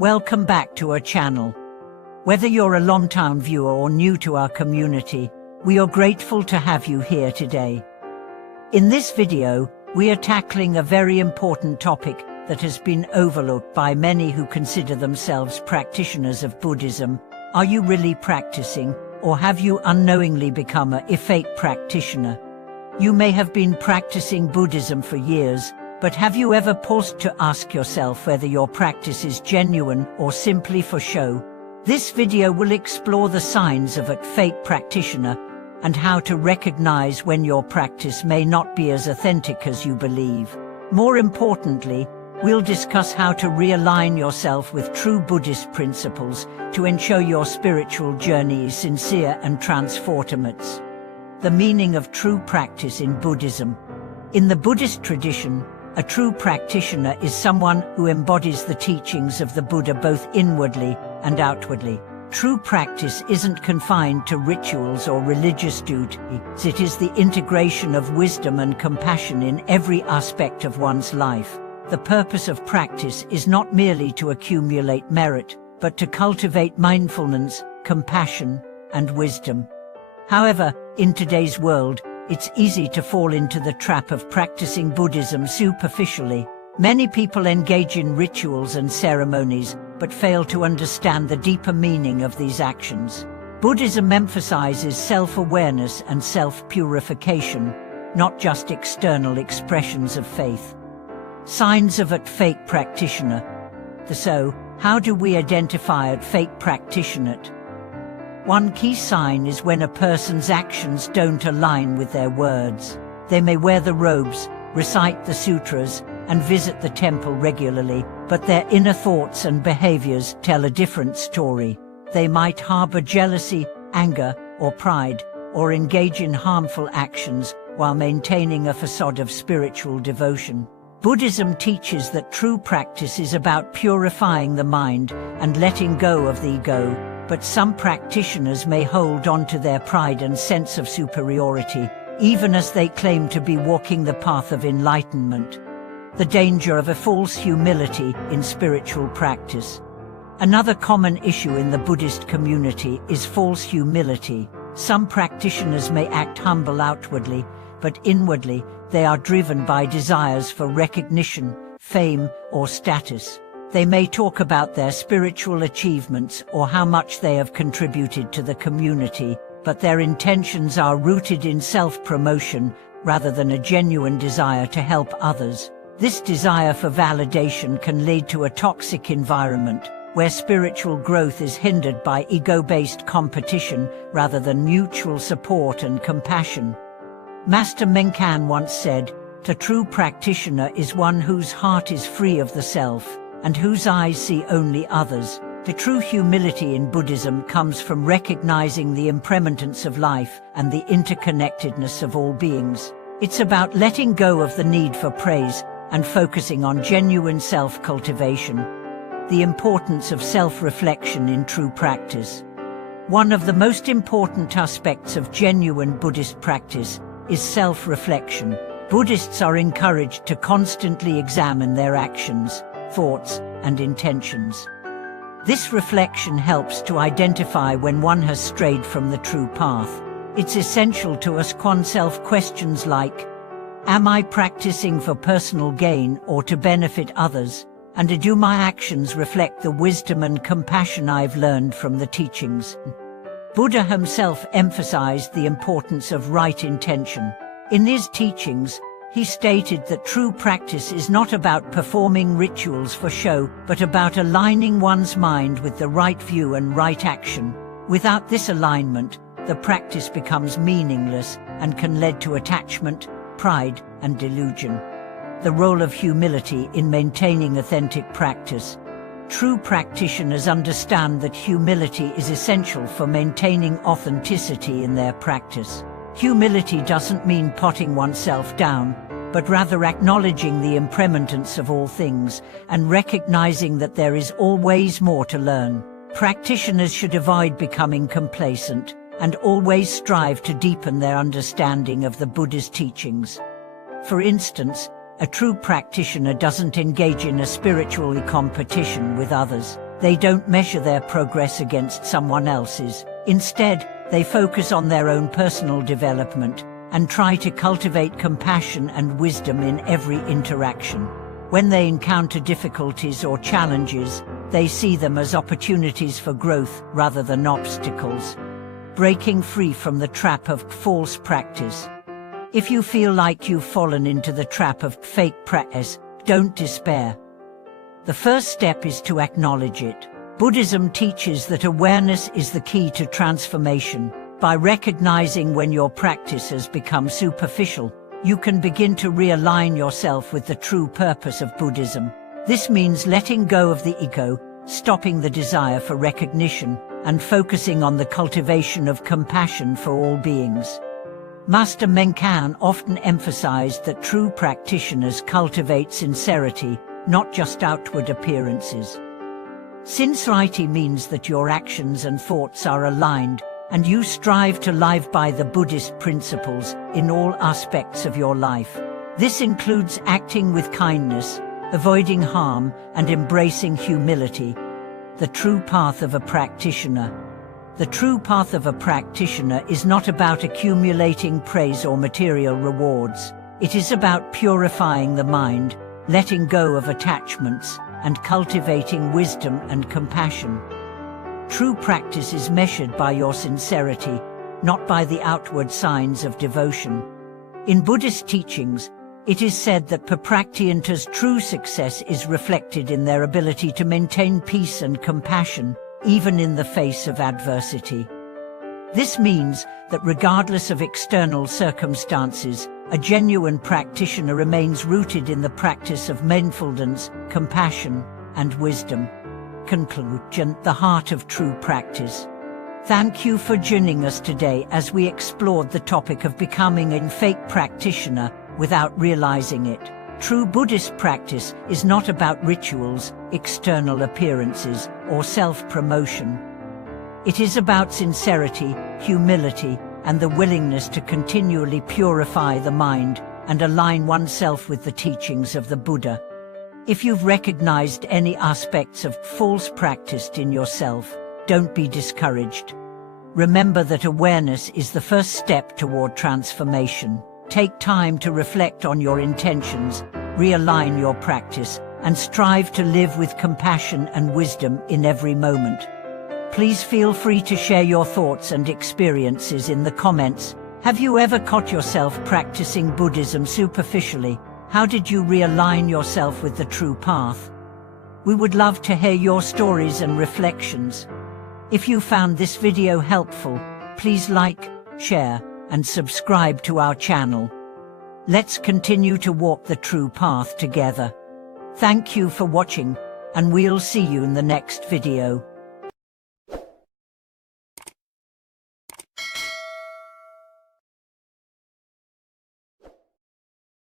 Welcome back to our channel. Whether you're a long-time viewer or new to our community, we are grateful to have you here today. In this video, we are tackling a very important topic that has been overlooked by many who consider themselves practitioners of Buddhism. Are you really practicing, or have you unknowingly become a fake practitioner? You may have been practicing Buddhism for years, but have you ever paused to ask yourself whether your practice is genuine or simply for show? This video will explore the signs of a fake practitioner and how to recognize when your practice may not be as authentic as you believe. More importantly, we'll discuss how to realign yourself with true Buddhist principles to ensure your spiritual journey is sincere and transformative. The meaning of true practice in Buddhism. In the Buddhist tradition, a true practitioner is someone who embodies the teachings of the Buddha both inwardly and outwardly. True practice isn't confined to rituals or religious duties. It is the integration of wisdom and compassion in every aspect of one's life. The purpose of practice is not merely to accumulate merit, but to cultivate mindfulness, compassion, and wisdom. However, in today's world, it's easy to fall into the trap of practicing Buddhism superficially. Many people engage in rituals and ceremonies, but fail to understand the deeper meaning of these actions. Buddhism emphasizes self-awareness and self-purification, not just external expressions of faith. Signs of a fake practitioner. So, how do we identify a fake practitioner? One key sign is when a person's actions don't align with their words. They may wear the robes, recite the sutras, and visit the temple regularly, but their inner thoughts and behaviors tell a different story. They might harbor jealousy, anger, or pride, or engage in harmful actions while maintaining a facade of spiritual devotion. Buddhism teaches that true practice is about purifying the mind and letting go of the ego, but some practitioners may hold on to their pride and sense of superiority, even as they claim to be walking the path of enlightenment. The danger of a false humility in spiritual practice. Another common issue in the Buddhist community is false humility. Some practitioners may act humble outwardly, but inwardly they are driven by desires for recognition, fame, or status. They may talk about their spiritual achievements or how much they have contributed to the community, but their intentions are rooted in self-promotion rather than a genuine desire to help others. This desire for validation can lead to a toxic environment, where spiritual growth is hindered by ego-based competition rather than mutual support and compassion. Master Menkan once said, "A true practitioner is one whose heart is free of the self, and whose eyes see only others." The true humility in Buddhism comes from recognizing the impermanence of life and the interconnectedness of all beings. It's about letting go of the need for praise and focusing on genuine self-cultivation. The importance of self-reflection in true practice. One of the most important aspects of genuine Buddhist practice is self-reflection. Buddhists are encouraged to constantly examine their actions, thoughts, and intentions. This reflection helps to identify when one has strayed from the true path. It's essential to ask oneself questions like, am I practicing for personal gain or to benefit others? And do my actions reflect the wisdom and compassion I've learned from the teachings? Buddha himself emphasized the importance of right intention. In his teachings, he stated that true practice is not about performing rituals for show, but about aligning one's mind with the right view and right action. Without this alignment, the practice becomes meaningless and can lead to attachment, pride, and delusion. The role of humility in maintaining authentic practice. True practitioners understand that humility is essential for maintaining authenticity in their practice. Humility doesn't mean putting oneself down, but rather acknowledging the impermanence of all things and recognizing that there is always more to learn. Practitioners should avoid becoming complacent and always strive to deepen their understanding of the Buddha's teachings. For instance, a true practitioner doesn't engage in a spiritual competition with others. They don't measure their progress against someone else's. Instead, they focus on their own personal development and try to cultivate compassion and wisdom in every interaction. When they encounter difficulties or challenges, they see them as opportunities for growth rather than obstacles. Breaking free from the trap of false practice. If you feel like you've fallen into the trap of fake practice, don't despair. The first step is to acknowledge it. Buddhism teaches that awareness is the key to transformation. By recognizing when your practice has become superficial, you can begin to realign yourself with the true purpose of Buddhism. This means letting go of the ego, stopping the desire for recognition, and focusing on the cultivation of compassion for all beings. Master Menkan often emphasized that true practitioners cultivate sincerity, not just outward appearances. Sincerity means that your actions and thoughts are aligned, and you strive to live by the Buddhist principles in all aspects of your life. This includes acting with kindness, avoiding harm, and embracing humility. The true path of a practitioner. The true path of a practitioner is not about accumulating praise or material rewards. It is about purifying the mind, letting go of attachments, and cultivating wisdom and compassion. True practice is measured by your sincerity, not by the outward signs of devotion. In Buddhist teachings, it is said that practitioners' true success is reflected in their ability to maintain peace and compassion, even in the face of adversity. This means that regardless of external circumstances, a genuine practitioner remains rooted in the practice of mindfulness, compassion, and wisdom. Conclusion: the heart of true practice. Thank you for joining us today as we explored the topic of becoming a fake practitioner without realizing it. True Buddhist practice is not about rituals, external appearances, or self-promotion. It is about sincerity, humility, and the willingness to continually purify the mind and align oneself with the teachings of the Buddha. If you've recognized any aspects of false practice in yourself, don't be discouraged. Remember that awareness is the first step toward transformation. Take time to reflect on your intentions, realign your practice, and strive to live with compassion and wisdom in every moment. Please feel free to share your thoughts and experiences in the comments. Have you ever caught yourself practicing Buddhism superficially? How did you realign yourself with the true path? We would love to hear your stories and reflections. If you found this video helpful, please like, share, and subscribe to our channel. Let's continue to walk the true path together. Thank you for watching, and we'll see you in the next video.